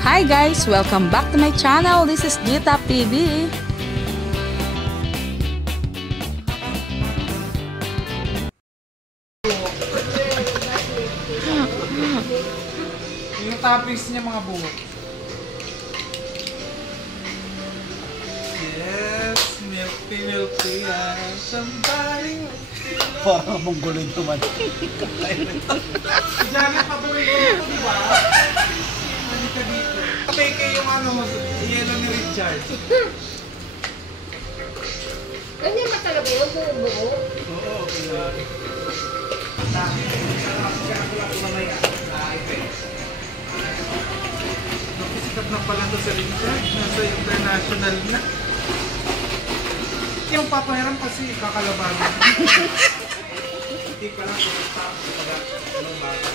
Hi guys! Welcome back to my channel. This is Gtap TV. Yung toppings niya mga bungo. Yes, milky yan. Somebody Parang monggulo naman. Si Janet patuloy ko ito, di ba? Halika dito. Peke yung yellow ni Richard. Ganyan ba talaga yun? Buo-buo? Oo, okay. Sikat na pala ito sa Richard. Nasa international na. Yung papahiram kasi kakalabagan. Hindi pa lang anong bata.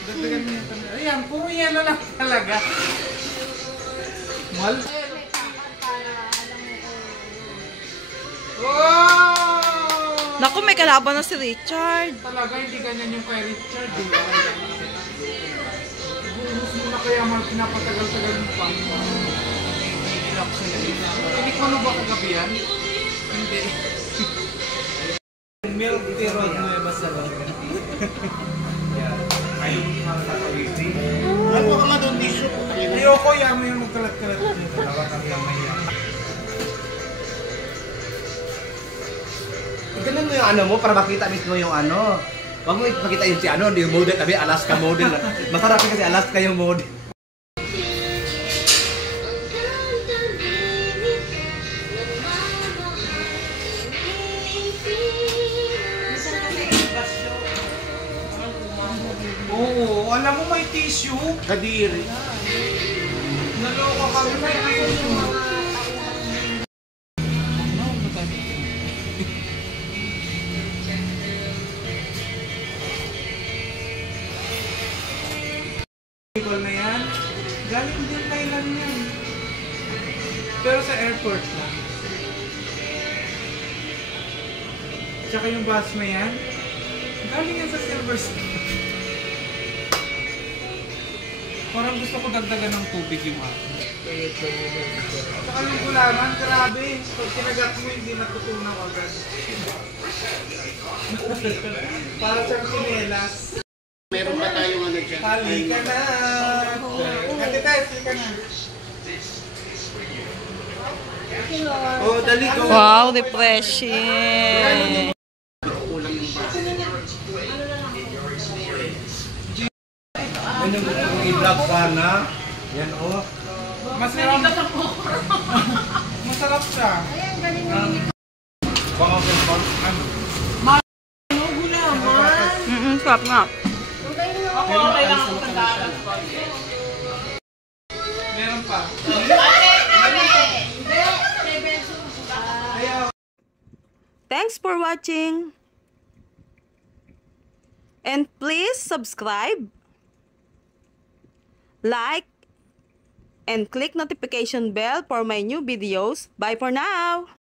Dagdagan mo yung tanong. Ayan, puro yellow lang talaga. Mal? Wow! Naku, may kalaban na si Richard. Talaga, hindi ganyan yung kay Richard. Buhos mo na kaya man pinapatagal-tagal mo pa. Hindi ko ano ba kagabi yan? Hindi. Milk tea road mo yung masarap. Ano ka nga doon tissue? Ayoko, yaman yung magkalat-kalat dito. Ganun mo yung ano mo para makita mismo yung ano. Huwag mo ipakita yung si ano, yung model, sabi Alaska model. Masarap kasi Alaska yung model. Oo, alam mo may tissue. Kadiri. Naloka kami, may tissue. People na yan, galing din Thailand yan. Pero sa airport lang. Tsaka yung bus na yan, galing yan sa Silver Star. Parang gusto ko dagdagan ng tubig yung ako. Tsaka yung gulaman, grabe. Pag kinagat mo, hindi natutunaw agad. Para siyang sinelas. Meron pa tayong ano dyan. Halika na! Ate tayo, halika na. Oh, dali go. Wow, refreshing. Kulang yung basa. Ano yung i-vlog sana? Yan o. Masarap. Masarap siya. Ayan, galing mo yun. Baka welcome. Sarap nga. Okay lang ako pagkakas ko. Meron pa. Thanks for watching. And please subscribe, like, and click notification bell for my new videos. Bye for now.